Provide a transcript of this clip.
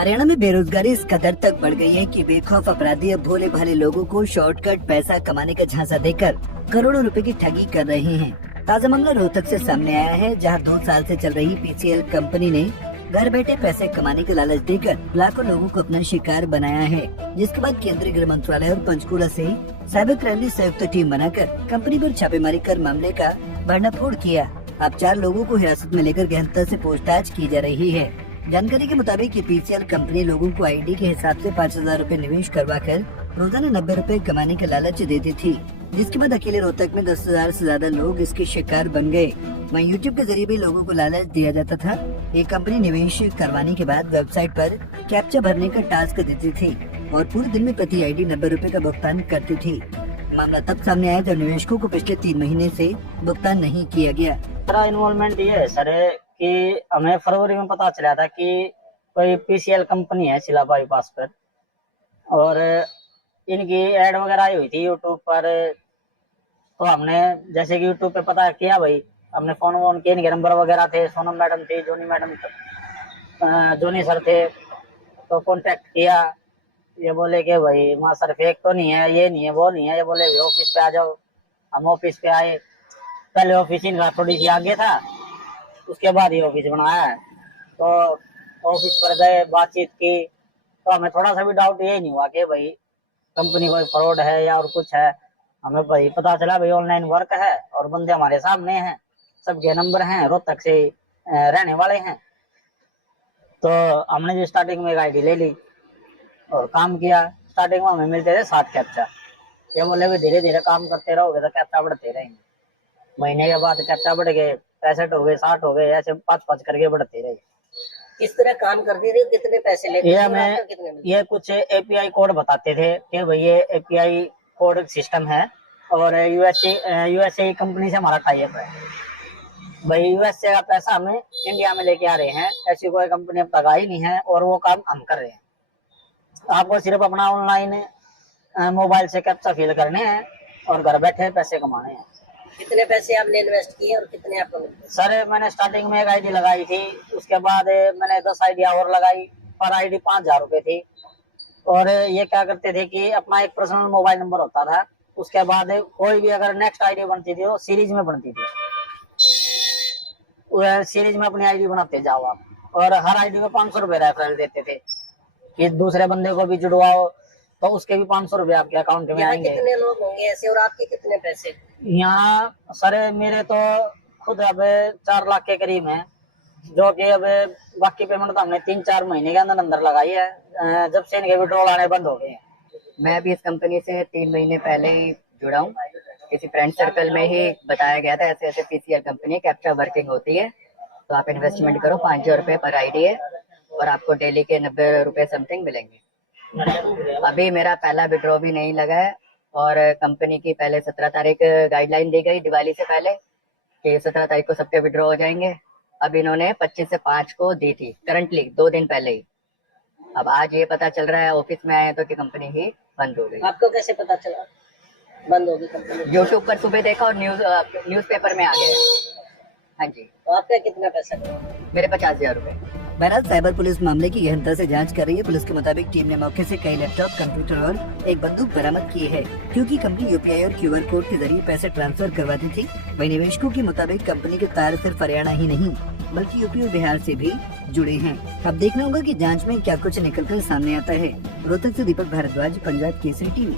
हरियाणा में बेरोजगारी इस कदर तक बढ़ गई है कि बेखौफ अपराधी अब भोले भाले लोगों को शॉर्टकट पैसा कमाने का झांसा देकर करोड़ों रुपए की ठगी कर रहे हैं। ताजा मामला रोहतक से सामने आया है, जहां 2 साल से चल रही पीसीएल कंपनी ने घर बैठे पैसे कमाने के लालच देकर लाखों लोगों को अपना शिकार बनाया है। जिसके बाद केंद्रीय गृह मंत्रालय और पंचकूला से साइबर क्राइम ने संयुक्त टीम बनाकर कंपनी पर छापेमारी कर मामले का भंडाफोड़ किया। अब 4 लोगों को हिरासत में लेकर गहनता से पूछताछ की जा रही है। जानकारी के मुताबिक ये पीसीएल कंपनी लोगों को आईडी के हिसाब से 5,000 रूपए निवेश करवा कर रोजाना 90 रूपए कमाने का लालच देती थी, जिसके बाद अकेले रोहतक में 10,000 से ज्यादा लोग इसके शिकार बन गए। वहीं यूट्यूब के जरिए भी लोगों को लालच दिया जाता था। ये कंपनी निवेश करवाने के बाद वेबसाइट पर कैप्चा भरने का टास्क देती थी और पूरे दिन में प्रति आईडी 90 रूपए का भुगतान करती थी। मामला तब सामने आया जब निवेशकों को पिछले 3 महीने से भुगतान नहीं किया गया। मेरा इन्वॉल्वमेंट ये है सर कि हमें फरवरी में पता चला था कि कोई पीसीएल कंपनी है चिला बाईपास पर, और इनकी एड वगैरह आई हुई थी यूट्यूब पर। तो हमने जैसे कि यूट्यूब पे पता किया भाई, हमने फोन वोन किए, इनके नंबर वगैरह थे, सोनम मैडम थी, जोनी सर थे, तो कांटेक्ट किया। ये बोले कि भाई वहाँ सर फेक तो नहीं है, ये नहीं है, वो नहीं है। ये बोले ऑफिस पे आ जाओ। हम ऑफिस पे आए। पहले ऑफिस इनका थोड़ी सी आगे था, उसके बाद ये ऑफिस बनाया है। तो ऑफिस पर गए, बातचीत की, तो हमें थोड़ा सा भी डाउट ये नहीं हुआ कि भाई कंपनी कोई फ्रॉड है या और कुछ है। हमें भाई पता चला भाई ऑनलाइन वर्क है और बंदे हमारे सामने हैं, सबके नंबर हैं, रोहतक से रहने वाले हैं। तो हमने जो स्टार्टिंग में एक आईडी ले ली और काम किया। स्टार्टिंग में हमें मिलते थे 60 कैप्चा। ये बोले भी धीरे धीरे काम करते रहोगे तो कैप्चा बढ़ते रहेंगे। महीने के बाद कैप्चा बढ़ गए, 65 हो गए, 60 हो गए, ऐसे 5-5 करके बढ़ते रहे। किस तरह काम करते थे, कितने पैसे लेते थे? ये हमें ये कुछ एपीआई कोड बताते थे कि भाई ये एपीआई कोड सिस्टम है और यूएसए कंपनी से हमारा टाई अप है। भाई यूएसए का पैसा हमें इंडिया में लेके आ रहे हैं, ऐसी कोई कंपनी अब तक आई नहीं है और वो काम हम कर रहे हैं। आपको सिर्फ अपना ऑनलाइन मोबाइल से कैप्चा फिल करने हैं और घर बैठे पैसे कमाने हैं। कितने पैसे आपने इन्वेस्ट किए और कितने आपको मिले? सर मैंने स्टार्टिंग में एक आईडी लगाई थी, उसके बाद मैंने 10 आईडिया और लगाई, पर आईडी 5,000 रुपए थी। और ये क्या करते थे कि अपना एक पर्सनल मोबाइल नंबर होता था, उसके बाद कोई भी अगर नेक्स्ट आईडी बनती थी वो सीरीज में बनती थी। सीरीज में अपनी आईडी बनाते जाओ आप, और हर आईडी में 500 रुपए रेफरल देते थे कि दूसरे बंदे को भी जुड़वाओ, तो उसके भी 500 रुपए आपके अकाउंट में आएंगे। कितने लोग होंगे ऐसे और आपके कितने पैसे? यहाँ सर मेरे तो खुद अब 4 लाख के करीब हैं, जो कि अब बाकी पेमेंट तो हमने 3-4 महीने के अंदर अंदर लगाई है, जब से इनके विड्रॉल आने बंद हो गए हैं। मैं भी इस कंपनी से 3 महीने पहले ही जुड़ा हूँ। किसी फ्रेंड सर्कल में ही बताया गया था ऐसे ऐसे पीसीएल कंपनी कैप्चा वर्किंग होती है, तो आप इन्वेस्टमेंट करो, 5,000 रुपए पर आईडी है और आपको डेली के 90 रुपए समथिंग मिलेंगे। अभी मेरा पहला विड्रॉ भी नहीं लगा है और कंपनी की पहले 17 तारीख गाइडलाइन दी गई दिवाली से पहले कि 17 तारीख को सबके विड्रॉ हो जाएंगे। अब इन्होंने 25 से 5 को दी थी, करंटली 2 दिन पहले ही। अब आज ये पता चल रहा है ऑफिस में आए तो कि कंपनी ही बंद हो गई। आपको कैसे पता चला बंद होगी कंपनी? यूट्यूब पर सुबह देखा और न्यूज़पेपर में आ गया। हाँ जी। तो आपका कितना पैसा? मेरे 50,000 रुपए। बहरहाल साइबर पुलिस मामले की गहनता से जांच कर रही है। पुलिस के मुताबिक टीम ने मौके से कई लैपटॉप, कंप्यूटर और एक बंदूक बरामद की है, क्योंकि कंपनी यूपीआई और क्यूआर कोड के जरिए पैसे ट्रांसफर करवाती थी। वहीं निवेशकों के मुताबिक कंपनी के तार सिर्फ हरियाणा ही नहीं बल्कि यूपी और बिहार से भी जुड़े हैं। अब देखना होगा कि जांच में क्या कुछ निकलकर सामने आता है। रोहतक से दीपक भारद्वाज, पंजाब केसरी टीवी।